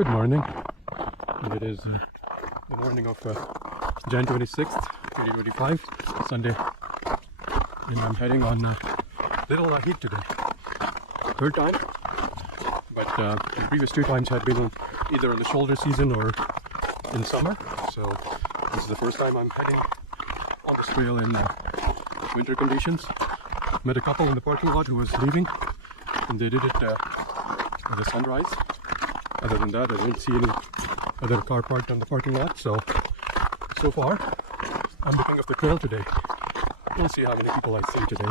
Good morning. And it is the morning of Jan 26th, 2025, Sunday. And I'm heading on Little Lougheed today. Third time, but the previous two times had been either in the shoulder season or in summer. So this is the first time I'm heading on this trail in winter conditions. Met a couple in the parking lot who was leaving, and they did it at the sunrise. Other than that, I didn't see any other car parked on the parking lot. So far, I'm the king of the trail today. We'll see how many people I see today.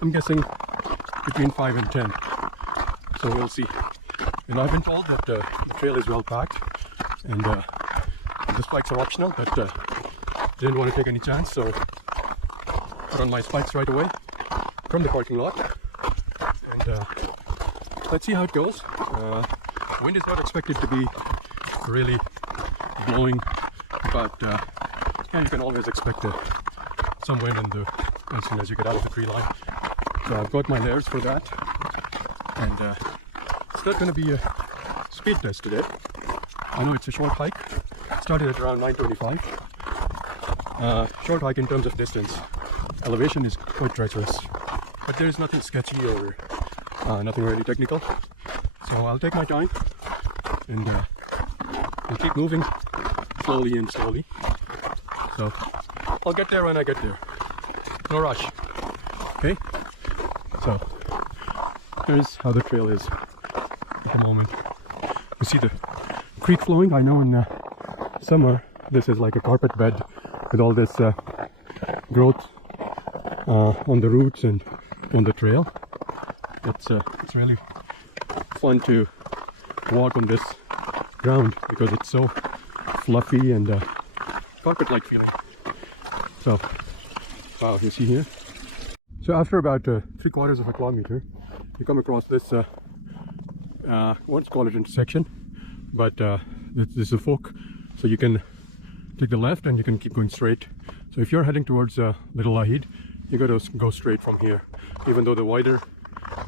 I'm guessing between 5 and 10. So we'll see. And I've been told that the trail is well packed, and the spikes are optional, but didn't want to take any chance, so put on my spikes right away from the parking lot. And let's see how it goes. Wind is not expected to be really blowing, but yeah, you can always expect some wind as soon as you get out of the tree line. So I've got my layers for that, and it's not going to be a speed test today. I know it's a short hike. Started at around 9:25. Short hike in terms of distance. Elevation is quite treacherous, but there is nothing sketchy or nothing really technical. So I'll take my time and keep moving slowly and slowly. So I'll get there when I get there. No rush. Okay? So here's how the trail is at the moment. You see the creek flowing. I know in summer this is like a carpet bed with all this growth on the roots and on the trail. It's really fun to walk on this ground because it's so fluffy and carpet-like feeling. So, wow, you see here. So after about 3/4 of a kilometer, you come across this, I won't call it intersection, but this is a fork, so you can take the left and you can keep going straight. So if you're heading towards Little Lougheed, you got to go straight from here, even though the wider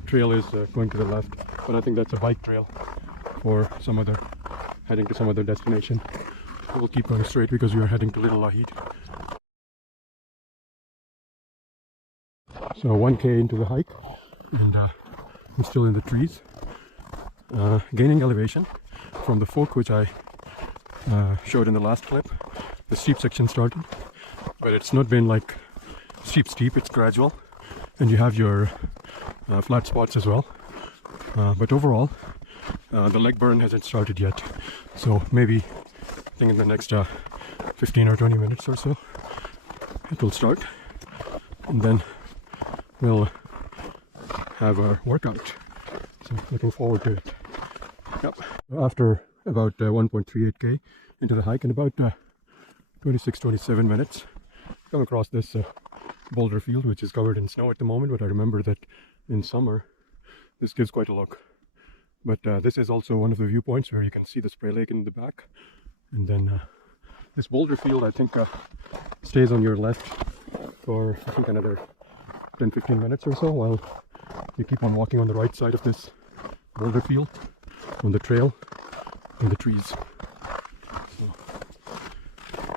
trail is going to the left. But I think that's a bike trail for heading to some other destination. We'll keep going straight because we are heading to Little Lougheed. So 1k into the hike, and I'm still in the trees, gaining elevation from the fork which I showed in the last clip. The steep section started, but it's not been like steep, it's gradual, and you have your flat spots as well. But overall, the leg burn hasn't started yet, so maybe I think in the next 15 or 20 minutes or so it will start, and then we'll have our workout. So looking forward to it. Yep. After about 1.38k into the hike, in about 26-27 minutes, come across this boulder field which is covered in snow at the moment, but I remember that in summer this gives quite a look. But this is also one of the viewpoints where you can see the spray lake in the back, and then this boulder field I think stays on your left for I think another 10-15 minutes or so while you keep on walking on the right side of this boulder field, on the trail, in the trees. So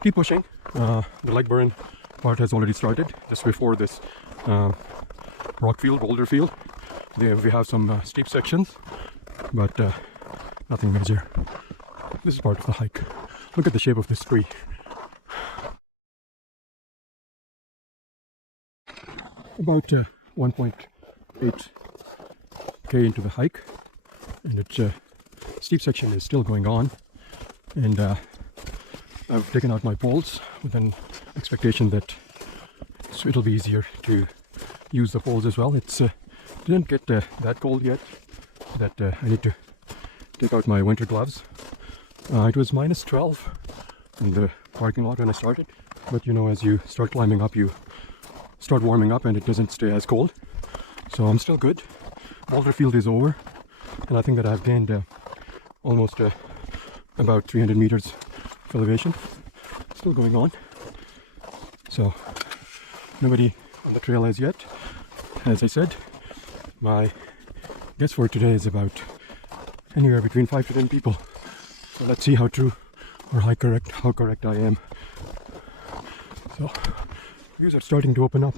keep pushing. The leg burn part has already started just before this rock field, boulder field. There we have some steep sections, but nothing major. This is part of the hike. Look at the shape of this tree. About 1.8k into the hike, and its steep section is still going on, and I've taken out my poles with an expectation that it'll be easier to use the poles as well. It's didn't get that cold yet that I need to take out my winter gloves. It was -12 in the parking lot when I started, but you know, as you start climbing up you start warming up and it doesn't stay as cold. So I'm still good. Boulder field is over, and I think that I've gained almost about 300 meters of elevation. Still going on. So nobody on the trail as yet. As I said, my guess for today is about anywhere between 5 to 10 people So let's see how true or how correct I am. So views are starting to open up.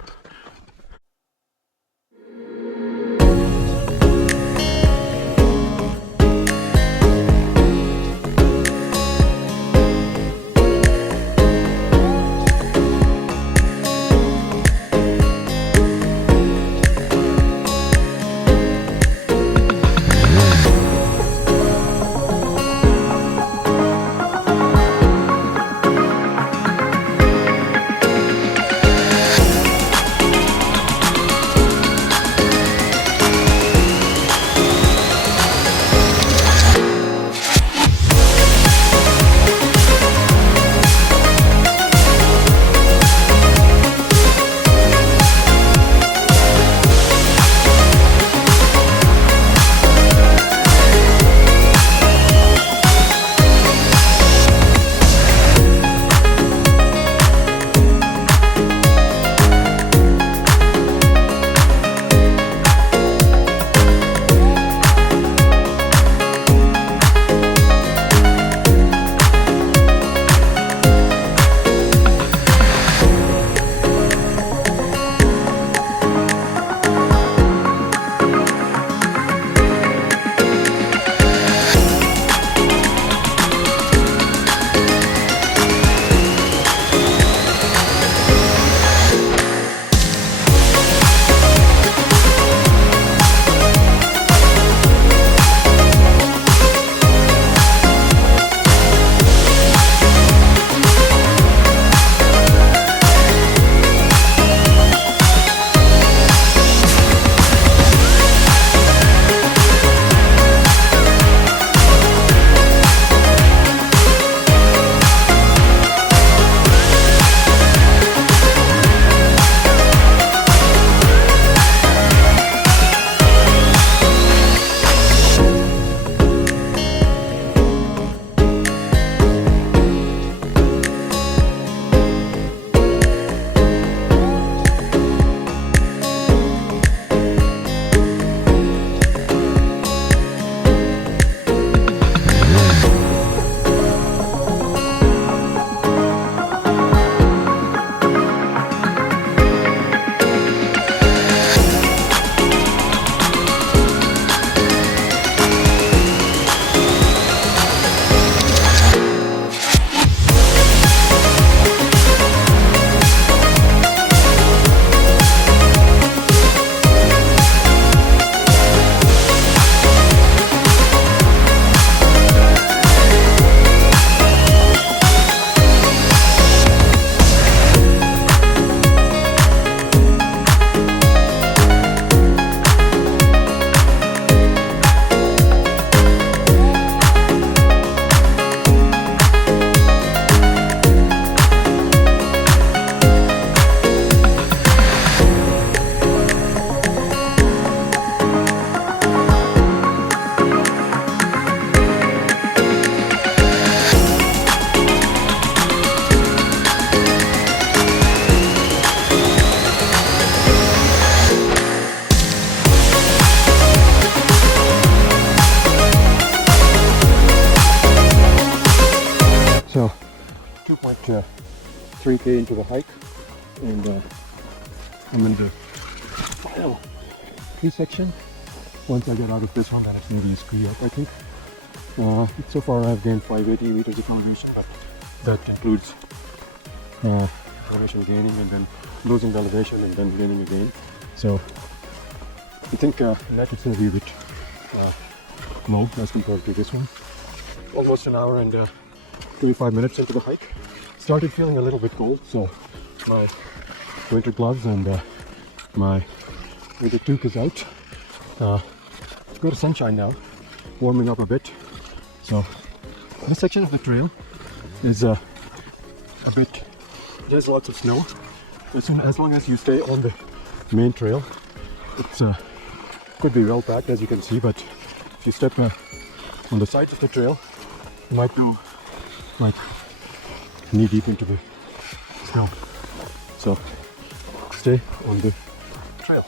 So 2.3k into the hike, and I'm in the final tree section. Once I get out of this one, then it's going to be a ski up, I think. So far I've gained 580 meters of elevation, but that includes elevation gaining and then losing the elevation and then gaining again. So I think net it's going to be a bit low as compared to this one. Almost an hour and 35 minutes into the hike. Started feeling a little bit cold, so my winter gloves and my winter toque is out. Got a sunshine now, warming up a bit. So this section of the trail is a bit, there's lots of snow. As long as you stay on the main trail, it's could be well packed, as you can see, but if you step on the sides of the trail, you might go like knee deep into the snow. So stay on the trail.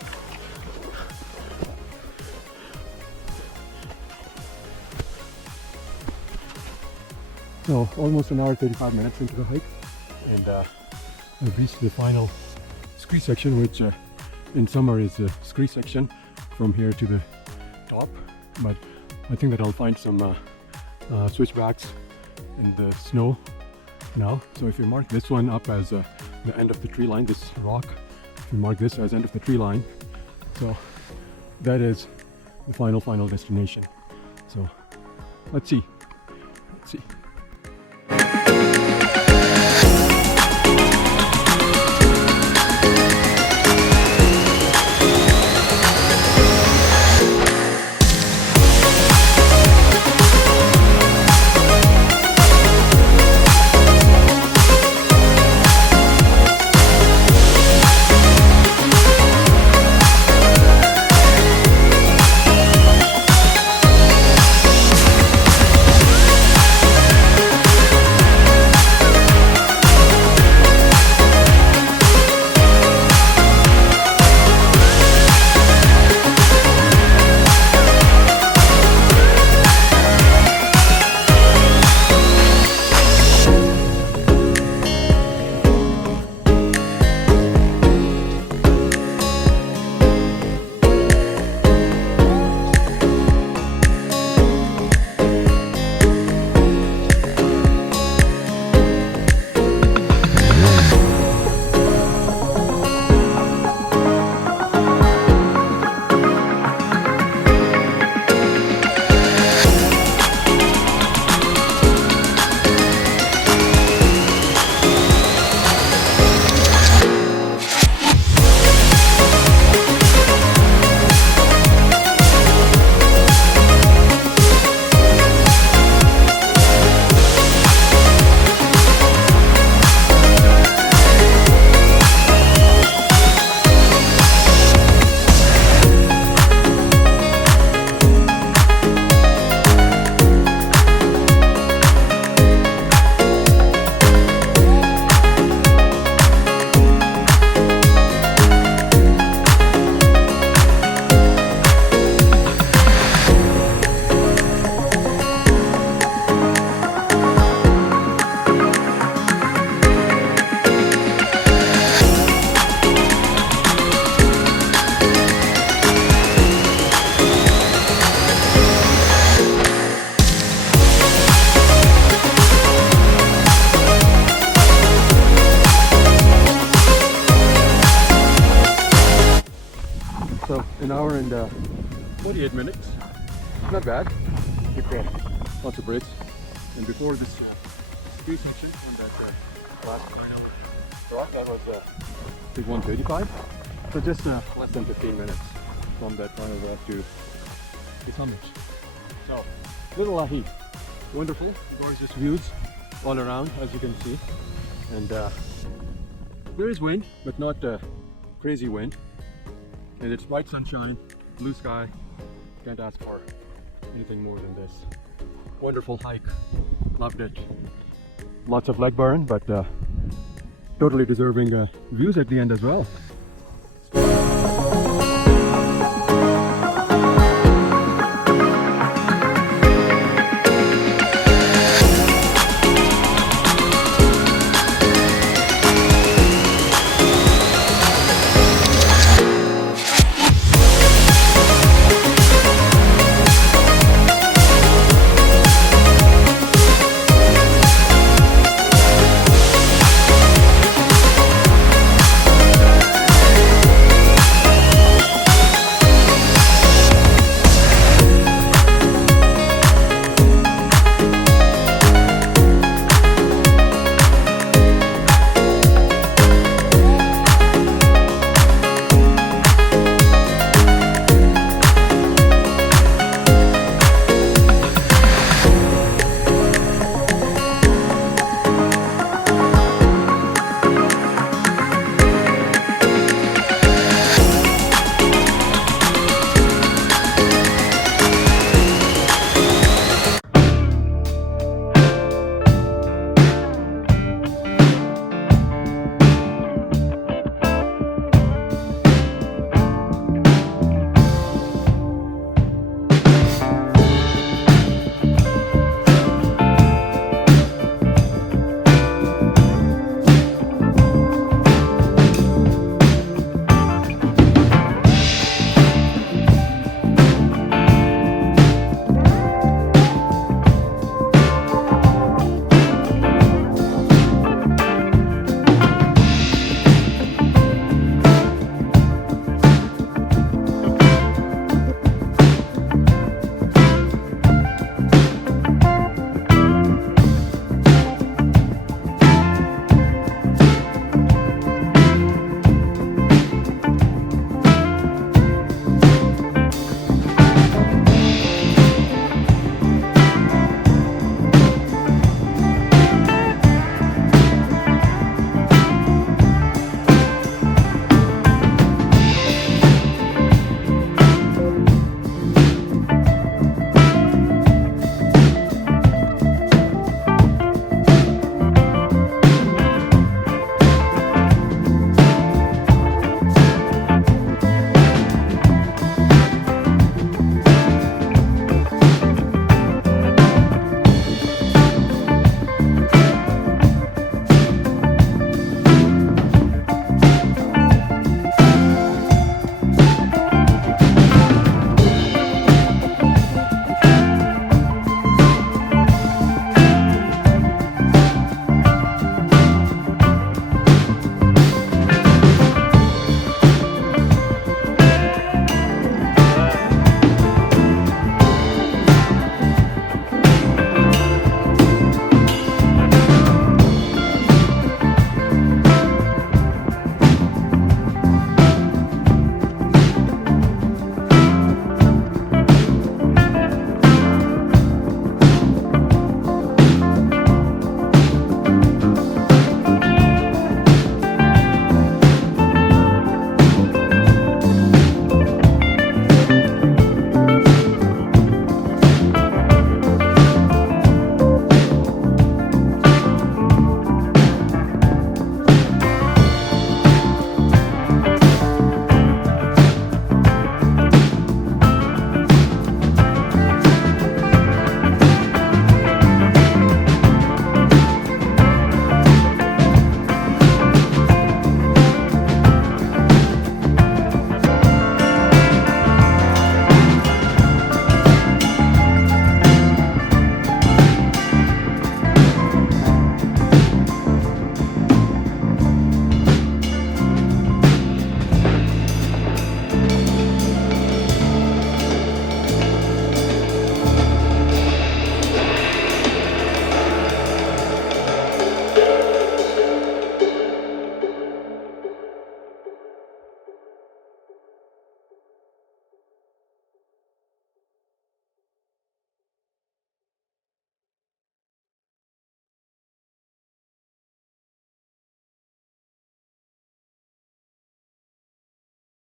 So almost an hour 35 minutes into the hike, and I've reached the final ski section, which in summer is the ski section from here to the top. But I think that I'll find some switchbacks in the snow now. So if you mark this one up as the end of the tree line, this rock, if you mark this as end of the tree line, so that is the final destination. So let's see. So an hour and 48 minutes, not bad. Took lots of breaks. And before this ski section on that last final rock, that was I think 135. So just less than 15 minutes from that final rock to the summit. So little Lougheed, wonderful, gorgeous views all around, as you can see. And there is wind, but not crazy wind. And it's bright sunshine, blue sky. Can't ask for anything more than this. Wonderful hike, loved it. Lots of leg burn, but totally deserving views at the end as well.